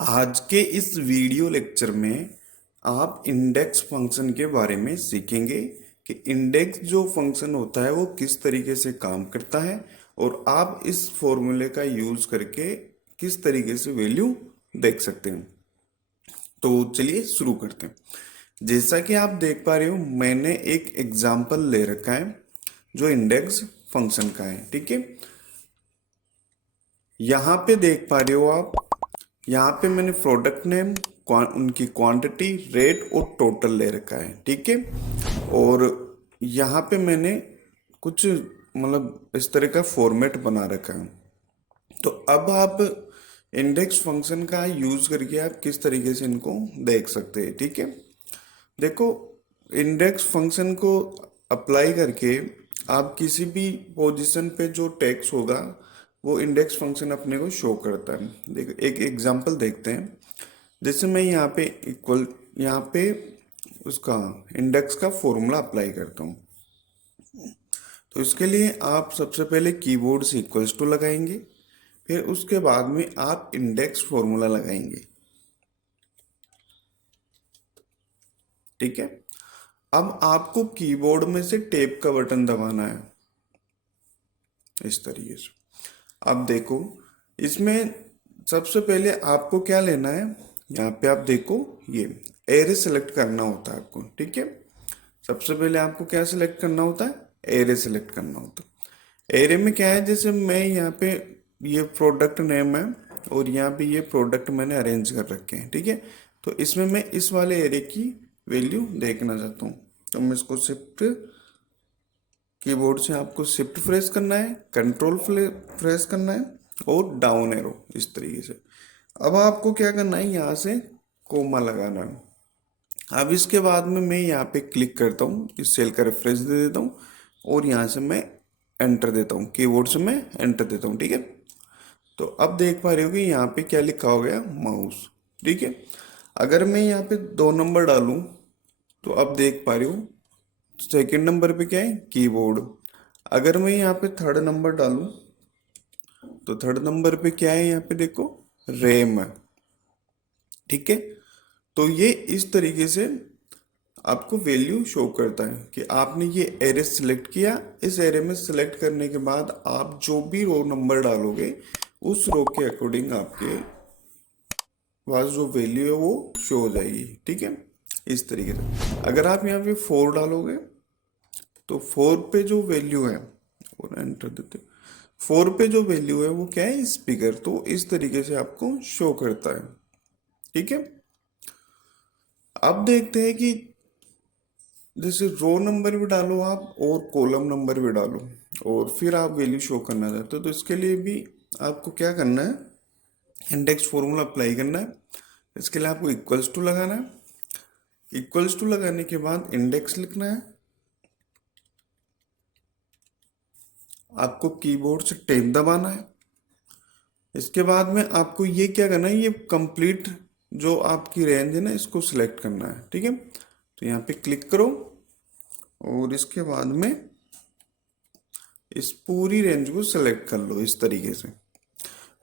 आज के इस वीडियो लेक्चर में आप इंडेक्स फंक्शन के बारे में सीखेंगे कि इंडेक्स जो फंक्शन होता है वो किस तरीके से काम करता है और आप इस फॉर्मूले का यूज करके किस तरीके से वैल्यू देख सकते हैं। तो चलिए शुरू करते हैं। जैसा कि आप देख पा रहे हो, मैंने एक एग्जाम्पल ले रखा है जो इंडेक्स फंक्शन का है। ठीक है, यहाँ पे देख पा रहे हो आप, यहाँ पे मैंने प्रोडक्ट नेम, उनकी क्वांटिटी, रेट और टोटल ले रखा है। ठीक है, और यहाँ पे मैंने कुछ मतलब इस तरह का फॉर्मेट बना रखा है। तो अब आप इंडेक्स फंक्शन का यूज करके आप किस तरीके से इनको देख सकते हैं। ठीक है, देखो, इंडेक्स फंक्शन को अप्लाई करके आप किसी भी पोजीशन पे जो टेक्स्ट होगा वो इंडेक्स फंक्शन अपने को शो करता है। देखो, एक एग्जांपल देखते हैं। जैसे मैं यहाँ पे यहाँ पे उसका इंडेक्स का फॉर्मूला अप्लाई करता हूँ। तो इसके लिए आप सबसे पहले कीबोर्ड से इक्वल्स टू लगाएंगे, फिर उसके बाद में आप इंडेक्स फॉर्मूला लगाएंगे। ठीक है, अब आपको कीबोर्ड में से टैब का बटन दबाना है इस तरीके से। अब देखो, इसमें सबसे पहले आपको क्या लेना है, यहाँ पे आप देखो ये एरे सेलेक्ट करना होता है आपको। ठीक है, सबसे पहले आपको क्या सिलेक्ट करना होता है, एरे सेलेक्ट करना होता है। एरे में क्या है, जैसे मैं यहाँ पे ये प्रोडक्ट नेम है और यहाँ पे ये प्रोडक्ट मैंने अरेंज कर रखे हैं। ठीक है, तो इसमें मैं इस वाले एरे की वैल्यू देखना चाहता हूँ। तो मैं इसको शिफ्ट, कीबोर्ड से आपको शिफ्ट प्रेस करना है, कंट्रोल प्रेस करना है और डाउन एरो इस तरीके से। अब आपको क्या करना है, यहाँ से कोमा लगाना है। अब इसके बाद में मैं यहाँ पे क्लिक करता हूँ, इस सेल का रेफरेंस दे देता हूँ और यहाँ से मैं एंटर देता हूँ, कीबोर्ड से मैं एंटर देता हूँ। ठीक है, तो अब देख पा रहे हो कि यहाँ पे क्या लिखा हो गया, माउस। ठीक है, अगर मैं यहाँ पे 2 नंबर डालूं तो अब देख पा रहे हो सेकंड नंबर पे क्या है, कीबोर्ड। अगर मैं यहाँ पे थर्ड नंबर डालूं तो थर्ड नंबर पे क्या है, यहाँ पे देखो रैम है। ठीक है, तो ये इस तरीके से आपको वैल्यू शो करता है कि आपने ये एरे सिलेक्ट किया। इस एरे में सिलेक्ट करने के बाद आप जो भी रो नंबर डालोगे उस रो के अकॉर्डिंग आपके पास जो वैल्यू है वो शो हो जाएगी। ठीक है, इस तरीके से अगर आप यहाँ पे 4 डालोगे तो 4 पे जो वैल्यू है, और एंटर देते, 4 पे जो वैल्यू है वो क्या है, स्पीकर। तो इस तरीके से आपको शो करता है। ठीक है, अब देखते हैं कि जैसे रो नंबर भी डालो आप और कॉलम नंबर भी डालो और फिर आप वैल्यू शो करना चाहते हो, तो इसके लिए भी आपको क्या करना है, इंडेक्स फॉर्मूला अप्लाई करना है। इसके लिए आपको इक्वल्स टू लगाना है। इक्वल्स टू लगाने के बाद इंडेक्स लिखना है। आपको कीबोर्ड से टैब दबाना है। इसके बाद में आपको ये क्या करना है, ये कंप्लीट जो आपकी रेंज है ना, इसको सिलेक्ट करना है। ठीक है, तो यहाँ पे क्लिक करो और इसके बाद में इस पूरी रेंज को सिलेक्ट कर लो इस तरीके से।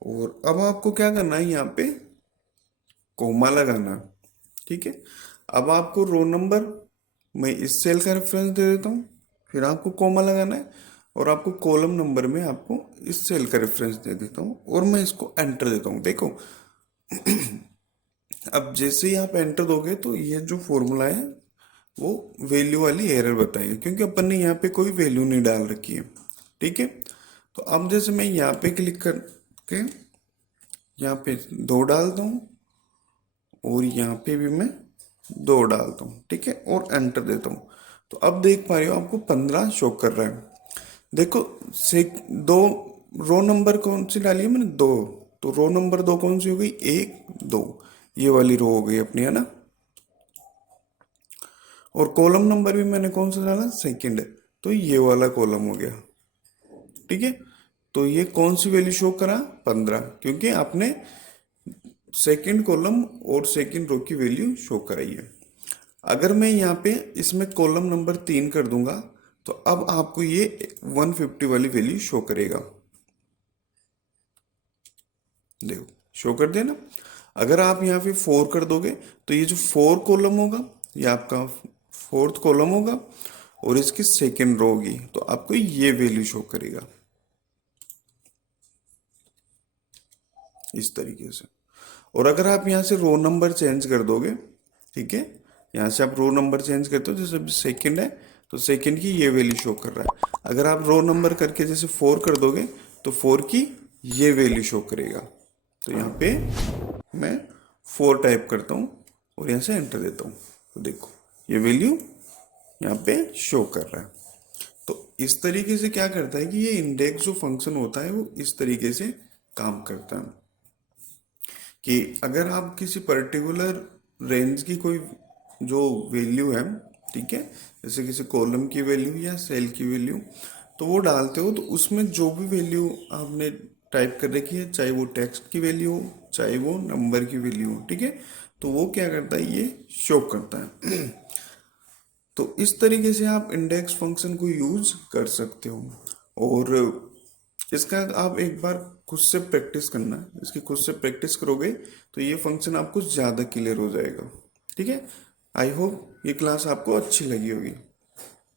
और अब आपको क्या करना है, यहाँ पे कोमा लगाना है। ठीक है, अब आपको रो नंबर, मैं इस सेल का रेफरेंस दे देता हूँ, फिर आपको कोमा लगाना है और आपको कॉलम नंबर में आपको इस सेल का रेफरेंस दे देता हूँ और मैं इसको एंटर देता हूँ। देखो, अब जैसे ही आप एंटर दोगे तो ये जो फॉर्मूला है वो वैल्यू वाली एरर बताएगा, क्योंकि अपन ने यहाँ पे कोई वैल्यू नहीं डाल रखी है। ठीक है, तो अब जैसे मैं यहाँ पे क्लिक करके यहाँ पे 2 डालता हूँ और यहाँ पे भी मैं 2 डालता हूँ। ठीक है, और एंटर देता हूँ, तो अब देख पा रहे हो आपको 15 शो कर रहा है। देखो, से 2 रो नंबर कौन सी डाली है मैंने, 2, तो रो नंबर 2 कौन सी हो गई, 1 2, ये वाली रो हो गई अपनी, है ना। और कॉलम नंबर भी मैंने कौन सा डाला, सेकंड, तो ये वाला कॉलम हो गया। ठीक है, तो ये कौन सी वैल्यू शो करा, 15, क्योंकि आपने सेकंड कॉलम और सेकंड रो की वैल्यू शो कराई है। अगर मैं यहाँ पे इसमें कॉलम नंबर 3 कर दूंगा तो अब आपको ये 150 वाली वैल्यू शो करेगा। देखो, शो कर देना। अगर आप यहाँ पे 4 कर दोगे तो ये जो 4 कॉलम होगा ये आपका फोर्थ कॉलम होगा और इसकी सेकेंड रो होगी, तो आपको ये वैल्यू शो करेगा इस तरीके से। और अगर आप यहाँ से रो नंबर चेंज कर दोगे, ठीक है, यहाँ से आप रो नंबर चेंज करते हो, जैसे सेकंड है तो सेकंड की ये वैल्यू शो कर रहा है। अगर आप रो नंबर करके जैसे 4 कर दोगे तो 4 की ये वैल्यू शो करेगा। तो यहाँ पे मैं 4 टाइप करता हूँ और यहाँ से एंटर देता हूँ, तो देखो ये वैल्यू यहाँ पे शो कर रहा है। तो इस तरीके से क्या करता है कि ये इंडेक्स जो फंक्शन होता है वो इस तरीके से काम करता है कि अगर आप किसी पर्टिकुलर रेंज की कोई जो वैल्यू है, ठीक है, जैसे किसी कॉलम की वैल्यू या सेल की वैल्यू, तो वो डालते हो तो उसमें जो भी वैल्यू आपने टाइप कर रखी है, चाहे वो टेक्स्ट की वैल्यू हो चाहे वो नंबर की वैल्यू हो, ठीक है, तो वो क्या करता है, ये शो करता है। तो इस तरीके से आप इंडेक्स फंक्शन को यूज कर सकते हो। और इसका आप एक बार खुद से प्रैक्टिस करना है, इसकी खुद से प्रैक्टिस करोगे तो ये फंक्शन आपको ज़्यादा क्लियर हो जाएगा। ठीक है, आई होप ये क्लास आपको अच्छी लगी होगी।